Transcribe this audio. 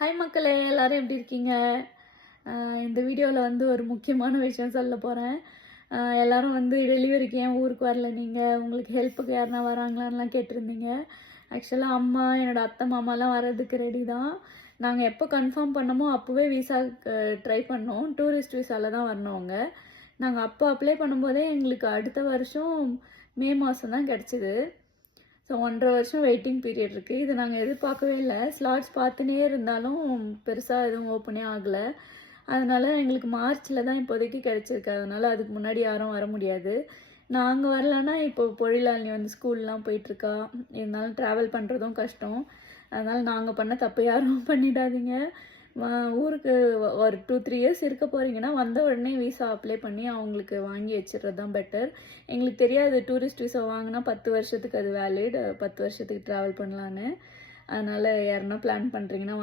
Hi மக்களே, எல்லாரும் எப்படி இருக்கீங்க? இந்த வீடியோவில் வந்து ஒரு முக்கியமான விஷயம் சொல்ல போகிறேன். எல்லாரும் வந்து டெலிவரிக்கு ஏன் ஊருக்கு வரல நீங்கள், உங்களுக்கு ஹெல்ப்புக்கு யாருனா வராங்களான்லாம் கேட்டிருந்தீங்க. ஆக்சுவலாக அம்மா, என்னோடய அத்தை மாமாலாம் வர்றதுக்கு ரெடி தான். நாங்கள் எப்போ கன்ஃபார்ம் பண்ணமோ அப்போவே விசாவுக்கு ட்ரை பண்ணோம். டூரிஸ்ட் விசாவில் தான் வரணுங்க. நாங்கள் அப்போ அப்ளை பண்ணும்போதே எங்களுக்கு அடுத்த வருஷம் மே மாதம் தான் கிடச்சிது. ஸோ 1.5 வருஷம் வெயிட்டிங் பீரியட் இருக்குது. இது நாங்கள் எதிர்பார்க்கவே இல்லை. ஸ்லாட்ஸ் பார்த்துனே இருந்தாலும் பெருசாக எதுவும் ஓப்பனே ஆகலை. அதனால் எங்களுக்கு மார்ச்சில் தான் இப்போதைக்கு கிடச்சிருக்கு. அதனால் அதுக்கு முன்னாடி யாரும் வர முடியாது. நாங்கள் வரலன்னா இப்போ பொழிலாளி வந்து ஸ்கூல்லாம் போயிட்டுருக்கா. இருந்தாலும் ட்ராவல் பண்ணுறதும் கஷ்டம். அதனால் நாங்கள் பண்ண தப்பு யாரும் பண்ணிடாதீங்க. ஊருக்கு ஒரு 2-3 இயர்ஸ் இருக்க போகிறீங்கன்னா வந்த உடனே விசா அப்ளை பண்ணி அவங்களுக்கு வாங்கி வச்சிடுறது தான் பெட்டர். எங்களுக்கு தெரியாது டூரிஸ்ட் விசா வாங்கினா 10 வருஷத்துக்கு அது வேலிட், 10 வருஷத்துக்கு ட்ராவல் பண்ணலான்னு. அதனால் யாருன்னா பிளான் பண்ணுறீங்கன்னா